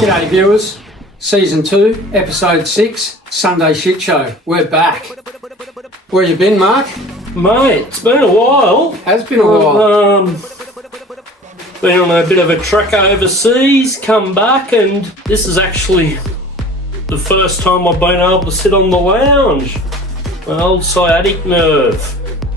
G'day viewers, Season 2, Episode 6, Sunday SHITSHOW. We're back. Where you been, Mark? Mate, it's been a while. Has been a while. Been on a bit of a trek overseas, come back, and this is actually the first time I've been able to sit on the lounge. My old sciatic nerve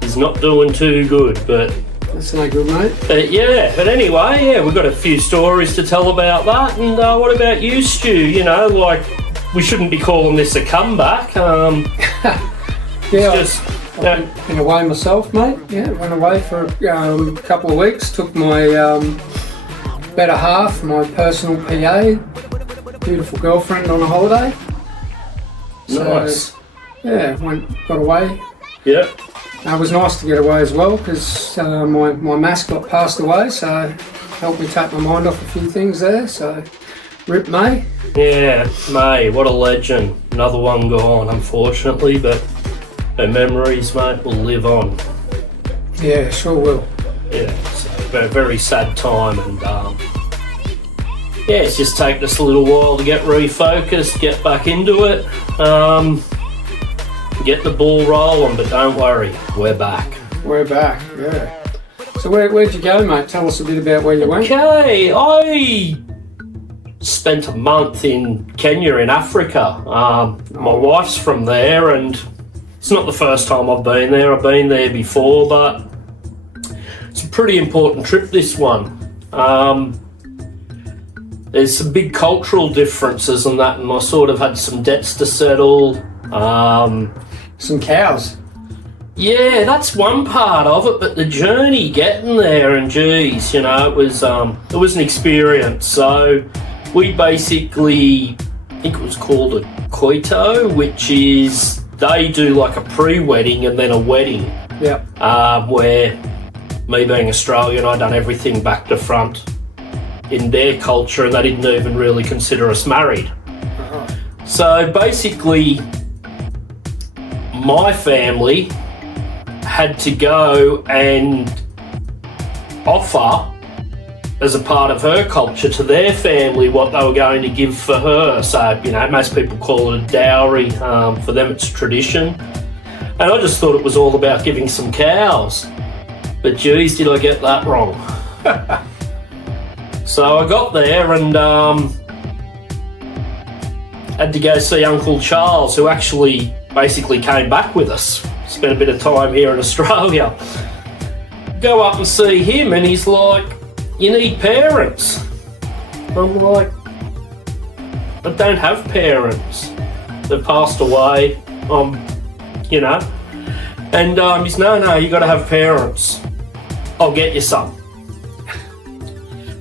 is not doing too good, but... That's no good, mate. But anyway, we've got a few stories to tell about that. And what about you, Stu? You know, like, we shouldn't be calling this a comeback. I've been away myself, mate. Yeah, went away for a couple of weeks. Took my better half, my personal PA, beautiful girlfriend, on a holiday. Nice. So, yeah, got away. Yeah. It was nice to get away as well because my mascot passed away, so helped me take my mind off a few things there. So, rip May. Yeah, May, what a legend. Another one gone, unfortunately, but her memories, mate, will live on. Yeah, sure will. Yeah, so a very sad time, and it's just taken us a little while to get refocused, get back into it. Get the ball rolling, but don't worry, we're back. We're back, yeah. So where'd you go, mate? Tell us a bit about where you went. Okay, I spent a month in Kenya in Africa. My wife's from there, and it's not the first time I've been there. I've been there before, but it's a pretty important trip, this one. There's some big cultural differences and that, and I sort of had some debts to settle. Some cows. Yeah, that's one part of it, but the journey getting there, and geez, you know, it was an experience. So we basically, I think it was called a koito, which is they do like a pre-wedding and then a wedding. Yeah. Where me being Australian, I done everything back to front in their culture, and they didn't even really consider us married. Uh-huh. So basically, my family had to go and offer, as a part of her culture, to their family what they were going to give for her. So, you know, most people call it a dowry. For them, it's tradition. And I just thought it was all about giving some cows. But geez, did I get that wrong. So I got there and had to go see Uncle Charles, who actually basically came back with us. Spent a bit of time here in Australia. Go up and see him and he's like, you need parents. I'm like, I don't have parents. They've passed away. You know. And he's, no, you got to have parents. I'll get you some.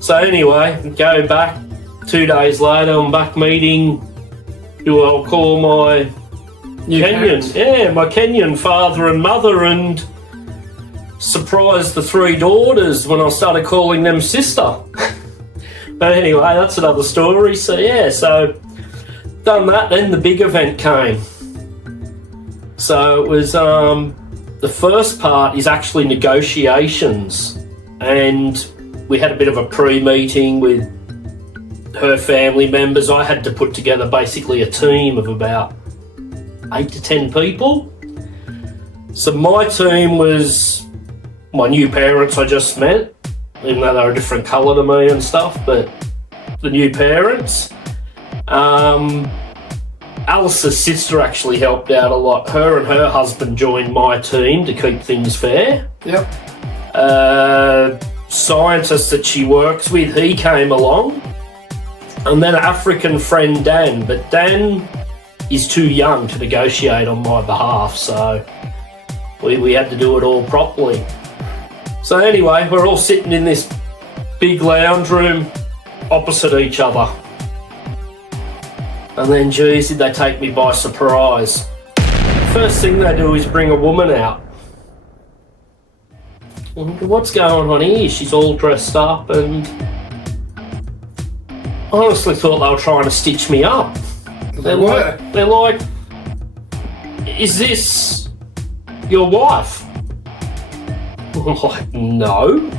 So anyway, go back. 2 days later, I'm back meeting who I'll call my my Kenyan father and mother, and surprised the 3 daughters when I started calling them sister. But anyway, that's another story. So done that, then the big event came. So it was, the first part is actually negotiations, and we had a bit of a pre-meeting with her family members. I had to put together basically a team of about 8 to 10 people. So my team was my new parents I just met, even though they were a different colour to me and stuff, but the new parents. Alice's sister actually helped out a lot. Her and her husband joined my team to keep things fair. Yep. Scientist that she works with, he came along. And then an African friend, Dan, but Dan is too young to negotiate on my behalf, so we had to do it all properly. So anyway, we're all sitting in this big lounge room opposite each other. And then, geez, did they take me by surprise. First thing they do is bring a woman out. What's going on here? She's all dressed up, and I honestly thought they were trying to stitch me up. They're like, is this your wife? I'm like, no.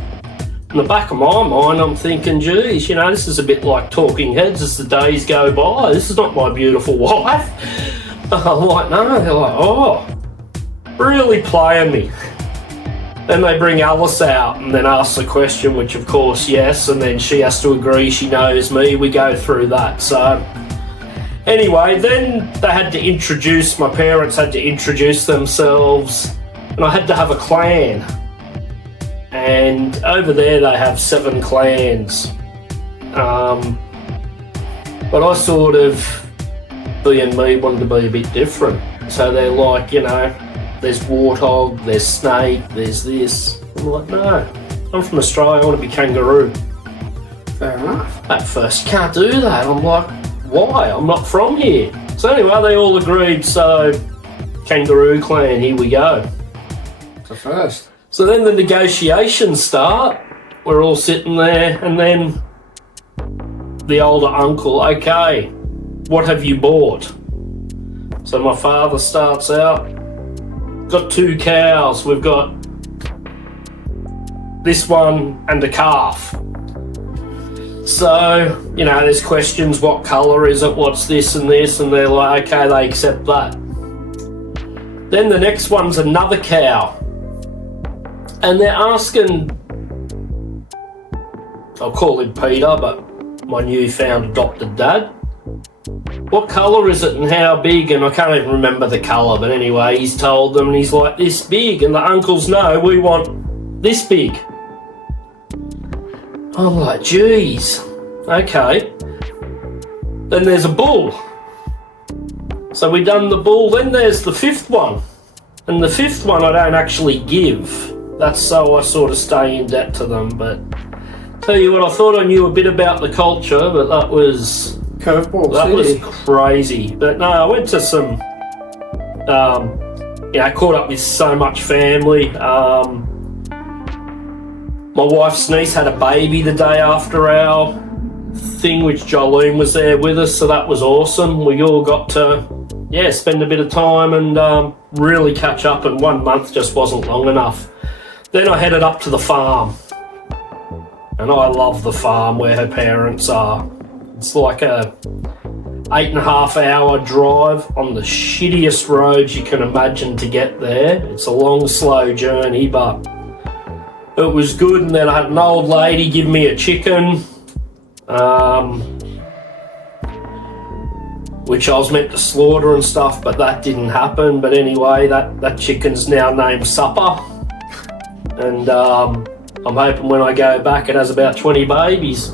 in the back of my mind, I'm thinking, geez, you know, this is a bit like Talking Heads as the days go by. This is not my beautiful wife. I'm like, no. They're like, oh, really playing me. Then they bring Alice out and then ask the question, which of course, yes, and then she has to agree she knows me. We go through that. So anyway, then they had to introduce, my parents had to introduce themselves, and I had to have a clan. And over there they have 7 clans. But I sort of, being me, wanted to be a bit different. So they're like, you know, there's warthog, there's snake, there's this. I'm like, no, I'm from Australia, I want to be kangaroo. Fair enough. At first, can't do that. I'm like, why? I'm not from here. So anyway, they all agreed, so kangaroo clan, here we go. So first. So then the negotiations start. We're all sitting there, and then the older uncle, okay, what have you bought? So my father starts out, got 2 cows, we've got this one and a calf. So, you know, there's questions, what colour is it, what's this, and they're like, okay, they accept that. Then the next one's another cow. And they're asking, I'll call him Peter, but my newfound adopted dad, what colour is it and how big? And I can't even remember the colour, but anyway, he's told them and he's like, this big. And the uncles, no, we want this big. I'm like, geez, okay. Then there's a bull. So we done the bull, then there's the 5th one. And the 5th one I don't actually give. That's so I sort of stay in debt to them. But tell you what, I thought I knew a bit about the culture, but that was... Curveball That City. was crazy. But no, I went to some, you know, caught up with so much family. My wife's niece had a baby the day after our thing, which Jolene was there with us, so that was awesome. We all got to, yeah, spend a bit of time and really catch up, and 1 month just wasn't long enough. Then I headed up to the farm, and I love the farm where her parents are. It's like a 8.5 hour drive on the shittiest roads you can imagine to get there. It's a long, slow journey, but it was good. And then I had an old lady give me a chicken, which I was meant to slaughter and stuff, but that didn't happen. But anyway, that chicken's now named Supper. And I'm hoping when I go back it has about 20 babies.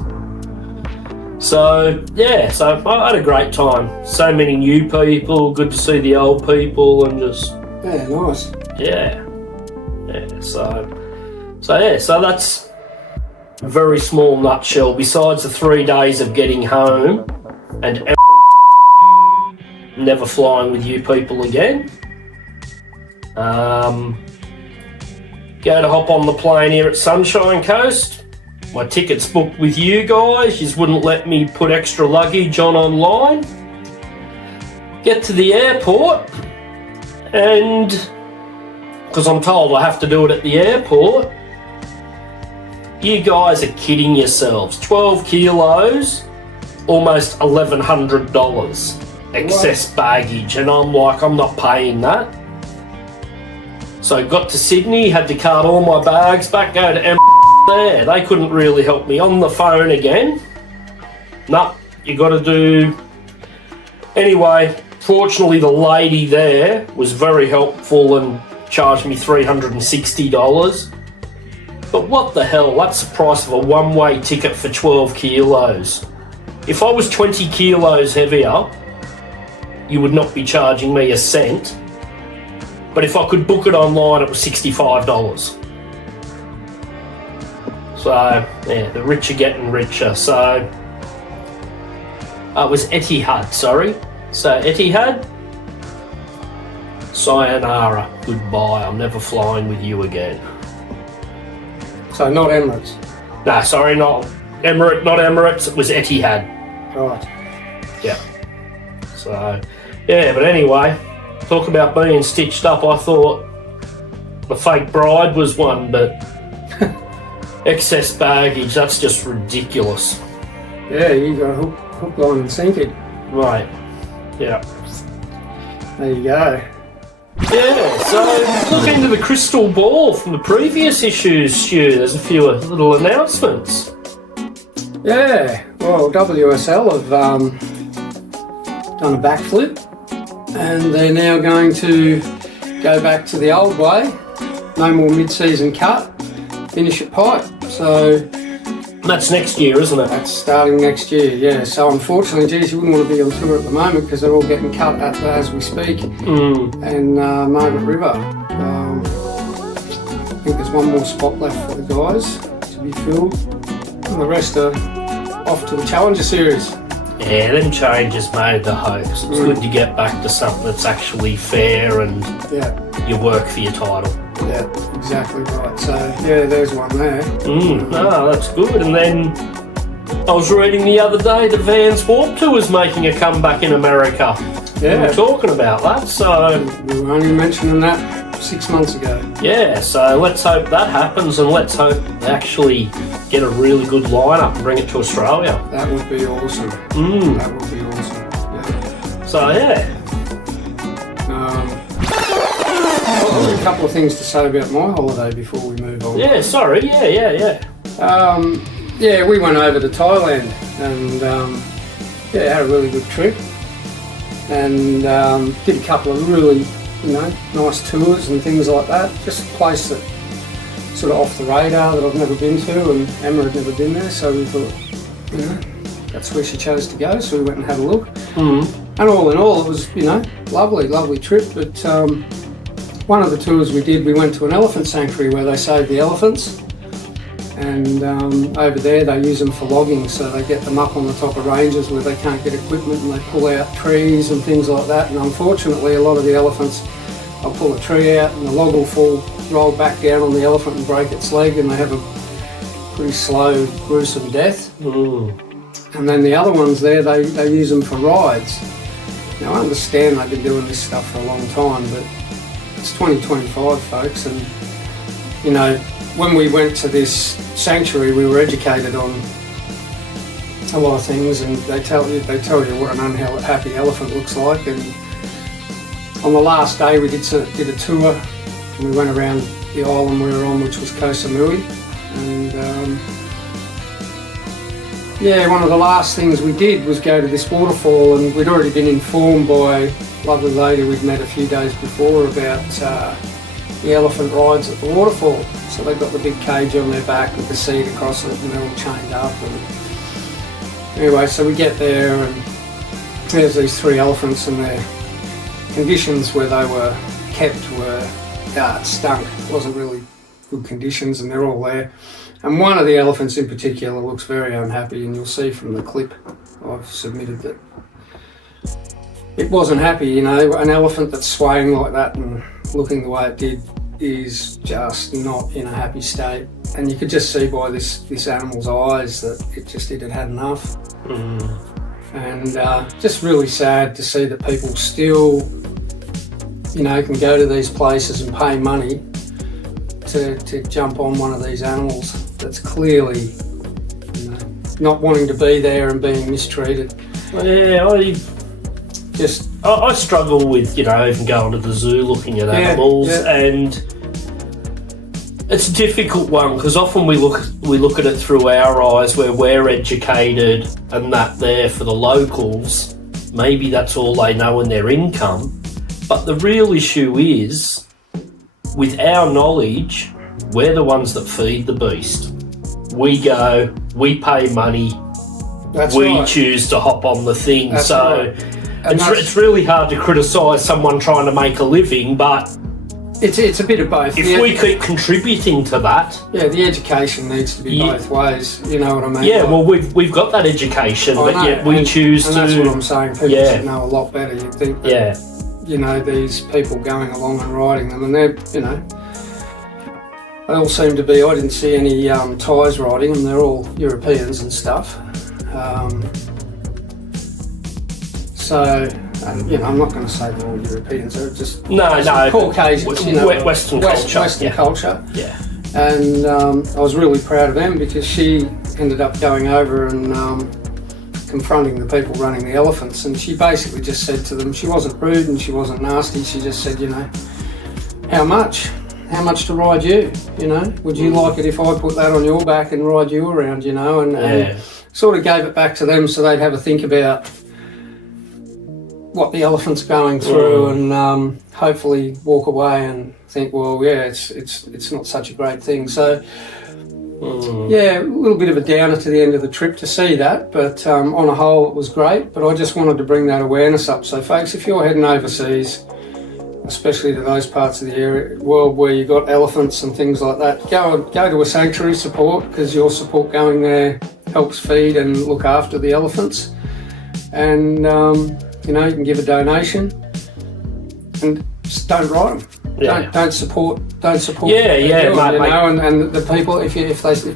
So, yeah, so I had a great time. So many new people, good to see the old people, and just... Yeah, nice. Yeah. So that's a very small nutshell. Besides the 3 days of getting home and never flying with you people again. Go to hop on the plane here at Sunshine Coast. My ticket's booked with you guys. You wouldn't let me put extra luggage on online. Get to the airport, and because I'm told I have to do it at the airport, you guys are kidding yourselves. 12 kilos, almost $1,100 excess baggage, and I'm like, I'm not paying that. So got to Sydney, had to cart all my bags back, go to there. They couldn't really help me. On the phone again. No, you got to do... Anyway, fortunately the lady there was very helpful and charged me $360. But what the hell, that's the price of a one-way ticket for 12 kilos. If I was 20 kilos heavier, you would not be charging me a cent. But if I could book it online, it was $65. So, yeah, the rich are getting richer. So, it was Etihad, sorry. So, Etihad, sayonara, goodbye. I'm never flying with you again. So, not Emirates? No, sorry, not Emirates. It was Etihad. Right. Yeah. So, yeah, but anyway, talk about being stitched up. I thought the fake bride was one, but excess baggage. That's just ridiculous. Yeah, you got hook, line and sinker. Right. Yeah. There you go. Yeah, so look into the crystal ball from the previous issues, Stu. There's a few little announcements. Yeah, well, WSL have done a backflip, and they're now going to go back to the old way. No more mid-season cut, finish at pipe. So that's next year, isn't it? That's starting next year, yeah. So unfortunately, geez, you wouldn't want to be on tour at the moment because they're all getting cut as we speak. And Margaret River. I think there's one more spot left for the guys to be filled. And the rest are off to the Challenger Series. Yeah, them changes made the hoax. It's good to get back to something that's actually fair and you work for your title. Yeah, exactly right. So, yeah, there's one there. No, that's good. And then I was reading the other day the Vans Warped Tour was making a comeback in America. Yeah. We were talking about that, so... We were only mentioning that 6 months ago. Yeah, so let's hope that happens and let's hope they actually get a really good lineup and bring it to Australia. That would be awesome. That would be awesome. Yeah. So, yeah. A couple of things to say about my holiday before we move on. Yeah, sorry. Yeah. Yeah, we went over to Thailand and had a really good trip and did a couple of really, nice tours and things like that. Just a place that sort of off the radar that I've never been to, and Emma had never been there, so we thought, that's where she chose to go, so we went and had a look. And all in all, it was, lovely trip, but one of the tours we did, we went to an elephant sanctuary where they save the elephants, and over there they use them for logging, so they get them up on the top of ranges where they can't get equipment and they pull out trees and things like that, and unfortunately a lot of the elephants, they'll pull a tree out and the log will roll back down on the elephant and break its leg, and they have a pretty slow, gruesome death. And then the other ones there, they use them for rides. Now I understand they've been doing this stuff for a long time, but it's 2025, folks, and when we went to this sanctuary, we were educated on a lot of things, and they tell you what an unhappy elephant looks like. And on the last day, we did a tour, and we went around the island we were on, which was Koh Samui, and one of the last things we did was go to this waterfall, and we'd already been informed by a lovely lady we'd met a few days before about the elephant rides at the waterfall. So they've got the big cage on their back with the seat across it, and they're all chained up. And anyway, so we get there, and there's these 3 elephants, and their conditions where they were kept were stunk. It wasn't really good conditions, and they're all there. And one of the elephants in particular looks very unhappy, and you'll see from the clip I've submitted that it wasn't happy. An elephant that's swaying like that and looking the way it did is just not in a happy state. And you could just see by this animal's eyes that it had had enough. And just really sad to see that people still, can go to these places and pay money to jump on one of these animals that's clearly, not wanting to be there and being mistreated. Yeah, I struggle with, even going to the zoo looking at animals, and it's a difficult one because often we look at it through our eyes where we're educated and that there for the locals. Maybe that's all they know in their income. But the real issue is, with our knowledge, we're the ones that feed the beast. We go, we pay money, we choose to hop on the thing. That's so right. it's really hard to criticise someone trying to make a living, but it's a bit of both. If we keep contributing to that, the education needs to be both ways. You know what I mean? Yeah, well, we've got that education, but yet we choose to. And that's what I'm saying. People should know a lot better. You'd think that, these people going along and riding them, and they're, they all seem to be. I didn't see any Thais riding them. They're all Europeans and stuff. I'm not going to say they're all Europeans. They're just Caucasians, Western culture. Western culture. Yeah. And I was really proud of them because she ended up going over and confronting the people running the elephants, and she basically just said to them, she wasn't rude and she wasn't nasty, she just said, you know, how much to ride you, you know, would you like it if I put that on your back and ride you around, you know, and sort of gave it back to them so they'd have a think about what the elephant's going through and hopefully walk away and think, well, yeah, it's not such a great thing. So yeah, a little bit of a downer to the end of the trip to see that, but on a whole it was great. But I just wanted to bring that awareness up. So folks, if you're heading overseas, especially to those parts of the world where you've got elephants and things like that, go to a sanctuary support, because your support going there helps feed and look after the elephants. And you know, you can give a donation and just don't ride them. Yeah. Don't support. Yeah, yeah, what they're doing, mate. you know, and the people, if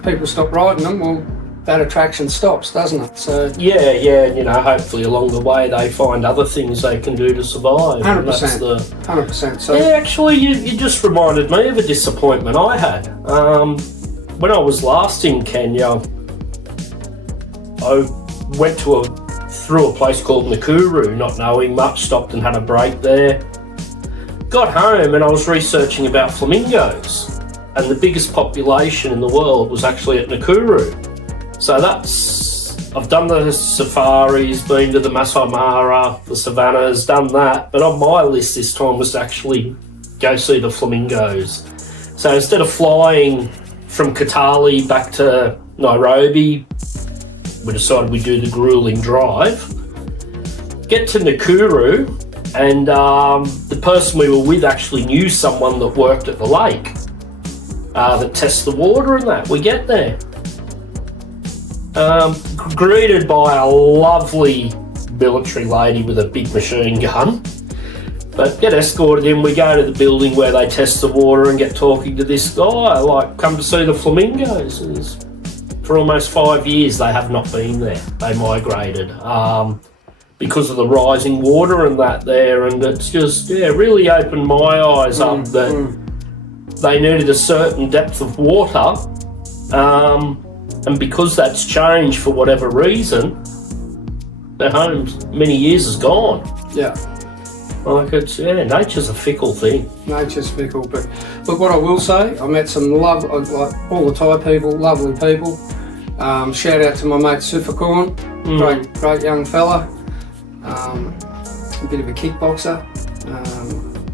people stop riding them, well, that attraction stops, doesn't it? So yeah, you know, hopefully along the way they find other things they can do to survive. 100%. So yeah, actually, you just reminded me of a disappointment I had. When I was last in Kenya, I went through a place called Nakuru, not knowing much, stopped and had a break there. Got home and I was researching about flamingos, and the biggest population in the world was actually at Nakuru. So I've done the safaris, been to the Masai Mara, the savannas, done that, but on my list this time was to actually go see the flamingos. So instead of flying from Kitale back to Nairobi, we decided we'd do the grueling drive, get to Nakuru, and the person we were with actually knew someone that worked at the lake that tests the water and that. We get there. Greeted by a lovely military lady with a big machine gun, but get escorted in. We go to the building where they test the water and get talking to this guy, like, come to see the flamingos. And for almost 5 years they have not been there. They migrated because of the rising water and that there, and it's just really opened my eyes up that they needed a certain depth of water, and because that's changed for whatever reason, their home many years is gone. yeah, Like nature's a fickle thing. nature's fickle. But look, what I will say, I met some like all the Thai people, lovely people. Shout out to my mate Sufakorn, great young fella. A bit of a kickboxer,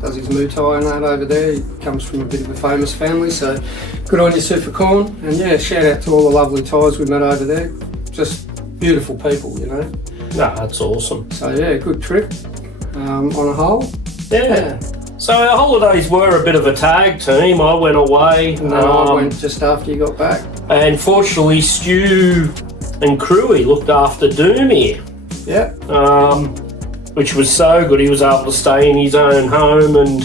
does his Muay Thai and that over there. He comes from a bit of a famous family, so good on you, Sufakorn. And yeah, shout out to all the lovely Thais we met over there. Just beautiful people, you know. No, that's awesome. So yeah, good trip on a whole. Yeah. So our holidays were a bit of a tag team. I went away. And then I went just after you got back. And fortunately, Stu and Crewy looked after Doom here. Yeah. Which was so good. He was able to stay in his own home and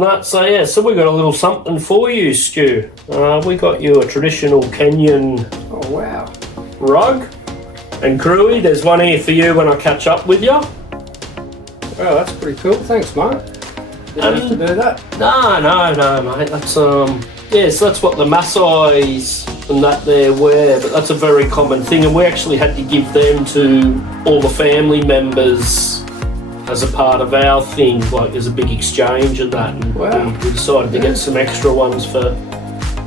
that. So yeah, so we got a little something for you, Stu. We got you a traditional Kenyan Oh wow. rug. And Crewy, there's one here for you when I catch up with you. Wow, that's pretty cool. Thanks, mate. Didn't have to do that. No, mate. That's so that's what the Maasai's and that there wear, but that's a very common thing, and we actually had to give them to all the family members as a part of our thing, like there's a big exchange and that, and Wow. we decided to get some extra ones for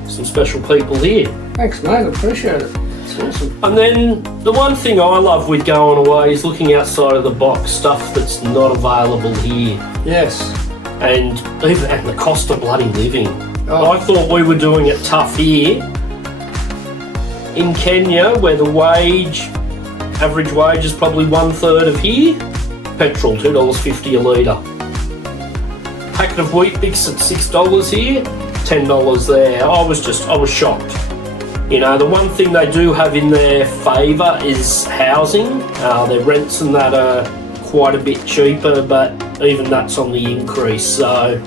some special people here. Thanks, mate. I appreciate it. It's awesome. And then the one thing I love with going away is looking outside of the box, stuff that's not available here. Yes. And the cost of bloody living. Oh. I thought we were doing it tough here in Kenya, where the average wage is probably 1/3 of here. Petrol, $2.50 a litre. Packet of wheat bix at $6 here, $10 there. I was shocked. You know, the one thing they do have in their favour is housing. Their rents and that are quite a bit cheaper, but even that's on the increase, so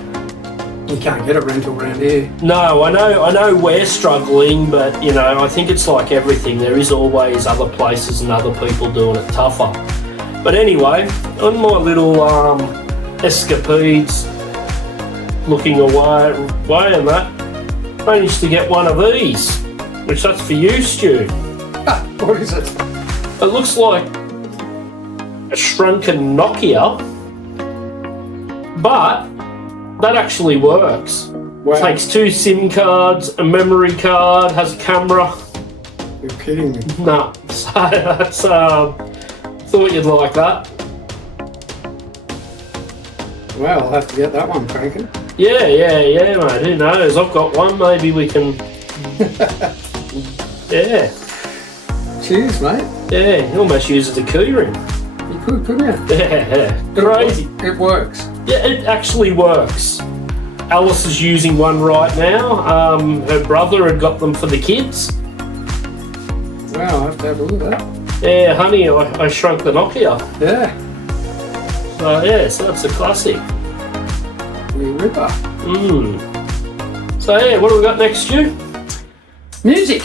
You can't get a rental around here. no, I know we're struggling, but you know, I think it's like everything, there is always other places and other people doing it tougher. But anyway, on my little escapades, looking away and that, managed to get one of these, which that's for you, Stu. What is it? It looks like a shrunken Nokia, but that actually works. Wow. Takes 2 SIM cards, a memory card, has a camera. You're kidding me. No, so that's thought you'd like that. Well, I'll have to get that one, Frankie. Yeah, mate. Who knows? I've got one. Maybe we can. Yeah. Cheers, mate. Yeah. You almost use it as a key ring. You could, couldn't you? Yeah. Crazy. It works. Yeah, it actually works. Alice is using one right now. Her brother had got them for the kids. Wow, I'll have to have a look at that. Yeah, honey, I shrunk the Nokia. Yeah. So that's a classic. You ripper. So yeah, what do we got next, Stu? Music.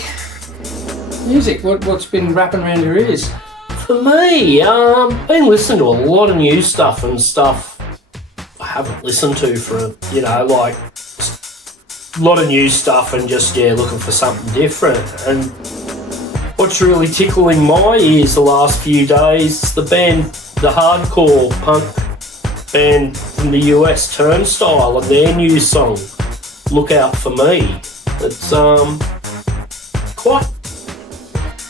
What's been wrapping around your ears? For me, been listening to a lot of new stuff and stuff I haven't listened to for, like a lot of new stuff and just, looking for something different. And what's really tickling my ears the last few days is the hardcore punk band from the US, Turnstile, and their new song, Look Out For Me. It's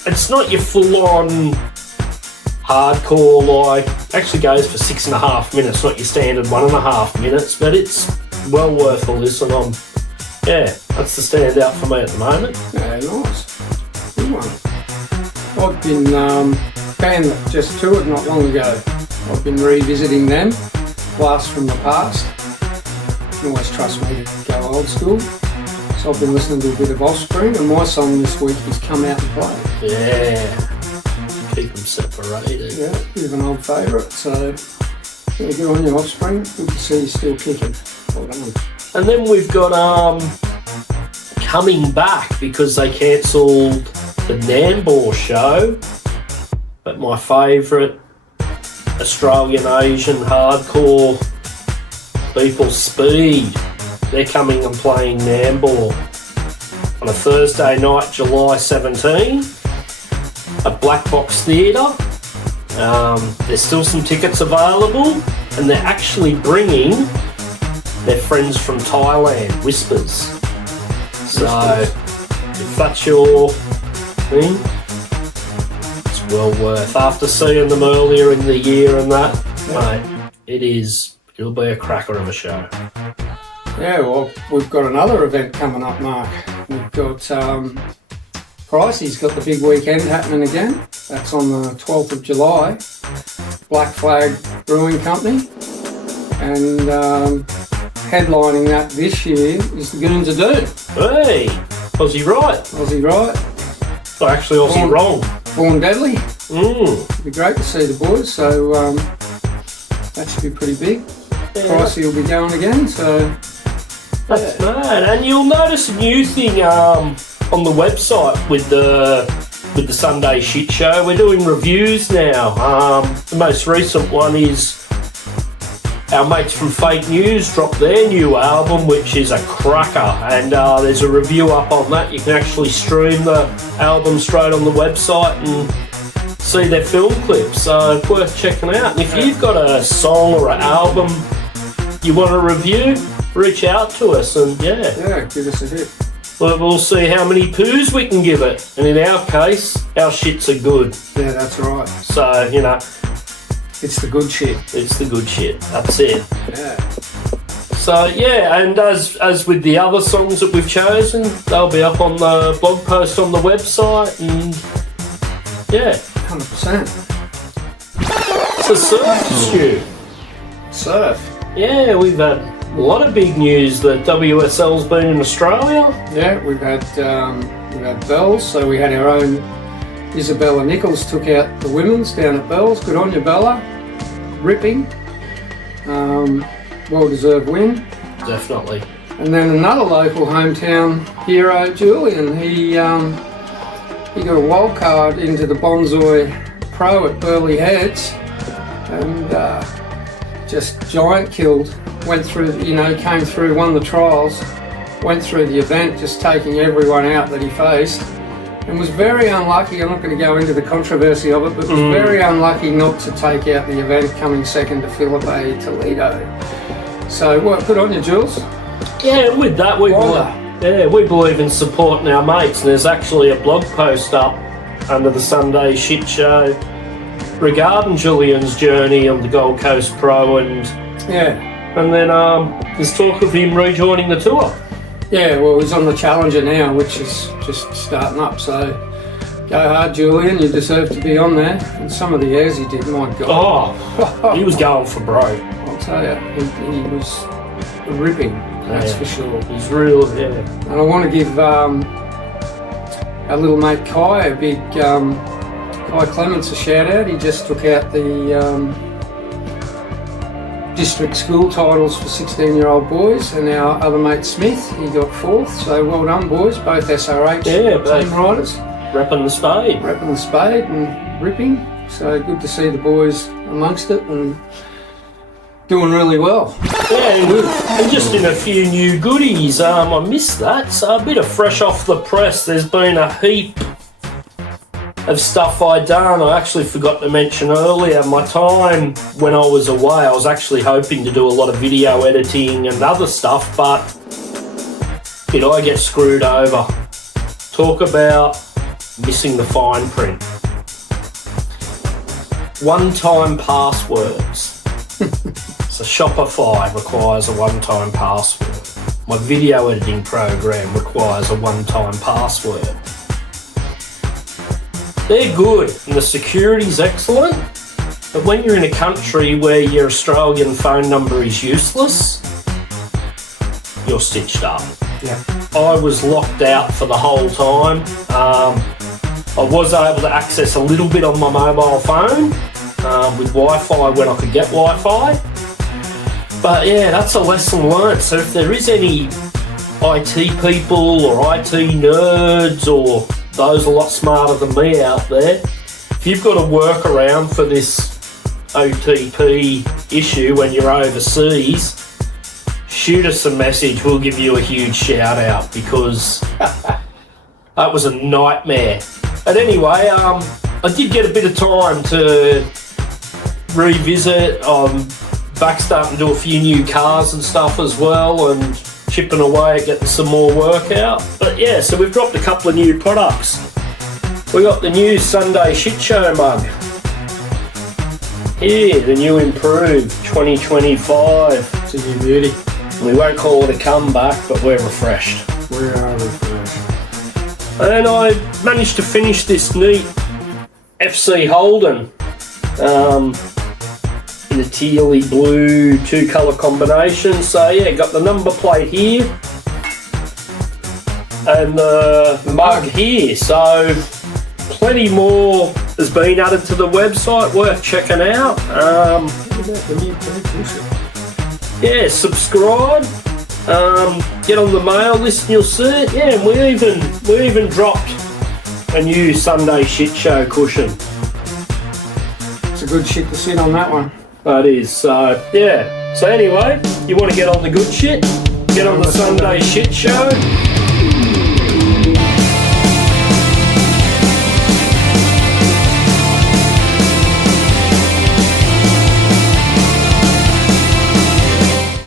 it's not your full-on hardcore, actually goes for 6.5 minutes, not your standard 1.5 minutes, but it's well worth a listen on. Yeah, that's the standout for me at the moment. Yeah, nice. Good one. I've been, band that just toured not long ago. I've been revisiting them, Blast from the Past. You can always trust me to go old school. So I've been listening to a bit of Offspring, and my song this week is Come Out and Play. Yeah. Keep them separated. Yeah, bit of an old favourite, so yeah, good on you, Offspring. Good to see you still kicking. Well done. And then we've got coming back because they cancelled the Nambour show, but my favourite Australian Asian hardcore people, Speed, they're coming and playing Nambour on a Thursday night, July 17, at Black Box Theatre. There's still some tickets available, and they're actually bringing their friends from Thailand, Whispers. So if that's your thing, it's well worth. After seeing them earlier in the year and that, mate, it'll be a cracker of a show. Yeah, well, we've got another event coming up, Mark. We've got Pricey's got the big weekend happening again. That's on the 12th of July. Black Flag Brewing Company. And headlining that this year is the Goons of Doom. Hey, Aussie right. Aussie right. Well, actually Aussie wrong. Born Deadly. It'd be great to see the boys, so that should be pretty big. Yeah. Pricey will be going again, so... That's mad. And you'll notice a new thing on the website with the Sunday Shit Show. We're doing reviews now. The most recent one is our mates from Fake News dropped their new album, which is a cracker, and there's a review up on that. You can actually stream the album straight on the website and see their film clips, so it's worth checking out. And if you've got a song or an album you want to review, reach out to us and yeah, give us a hit. We'll see how many poos we can give it, and in our case, our shits are good. Yeah, that's right. So, it's the good shit. It's the good shit. That's it. Yeah. So yeah, and as with the other songs that we've chosen, they'll be up on the blog post on the website, and yeah. 100%. So surf, Stu. Surf. Yeah, we've had a lot of big news that WSL's been in Australia. Yeah, we've had Bells, so we had our own Isabella Nichols took out the women's down at Bells. Good on you, Bella. Ripping. Well-deserved win. Definitely. And then another local hometown hero, Julian. He got a wild card into the Bonsai Pro at Burleigh Heads, and just giant killed. Went through, came through, won the trials, went through the event just taking everyone out that he faced, and was very unlucky. I'm not going to go into the controversy of it, but was very unlucky not to take out the event, coming second to Felipe Toledo. So, well, good on you, Jules. Yeah, with that, we believe in supporting our mates, and there's actually a blog post up under the Sunday Shit Show regarding Julian's journey on the Gold Coast Pro, and then there's talk of him rejoining the tour. Yeah, well, he's on the Challenger now, which is just starting up, so go hard, Julian, you deserve to be on there. And some of the airs he did, my God. Oh, he was going for broke. I'll tell you, he was ripping, that's for sure. He's real, And I want to give our little mate Kai a big, Kai Clements a shout out. He just took out the district school titles for 16-year-old boys, and our other mate Smith, he got 4th, so well done boys, both SRH team riders. Repping the spade. Repping the spade and ripping, so good to see the boys amongst it and doing really well. Yeah, and just in a few new goodies, I missed that, so a bit of fresh off the press. There's been a heap of stuff I done. I actually forgot to mention earlier, my time when I was away, I was actually hoping to do a lot of video editing and other stuff, but did I get screwed over? Talk about missing the fine print. One-time passwords. So Shopify requires a one-time password. My video editing program requires a one-time password. They're good and the security's excellent, but when you're in a country where your Australian phone number is useless, you're stitched up. Yeah. I was locked out for the whole time. I was able to access a little bit on my mobile phone with Wi-Fi when I could get Wi-Fi. But yeah, that's a lesson learnt. So if there is any IT people or IT nerds or those a lot smarter than me out there, if you've got a workaround for this OTP issue when you're overseas, shoot us a message. We'll give you a huge shout out, because that was a nightmare. But anyway, I did get a bit of time to revisit. I'm back starting to do a few new cars and stuff as well, and chipping away at getting some more work out. But yeah, so we've dropped a couple of new products. We got the new Sunday Shit Show mug. Here, the new improved 2025. It's a new beauty. We won't call it a comeback, but we're refreshed. We are refreshed. And I managed to finish this neat FC Holden in a tealy blue 2-colour combination. So yeah, got the number plate here and the mug here. So plenty more has been added to the website, worth checking out. Yeah, subscribe. Get on the mail list and you'll see it. Yeah, and we even dropped a new Sunday Shit Show cushion. It's a good shit to sit on that one. That is. So yeah. So anyway, you want to get on the good shit? Get on the Sunday Shit Show.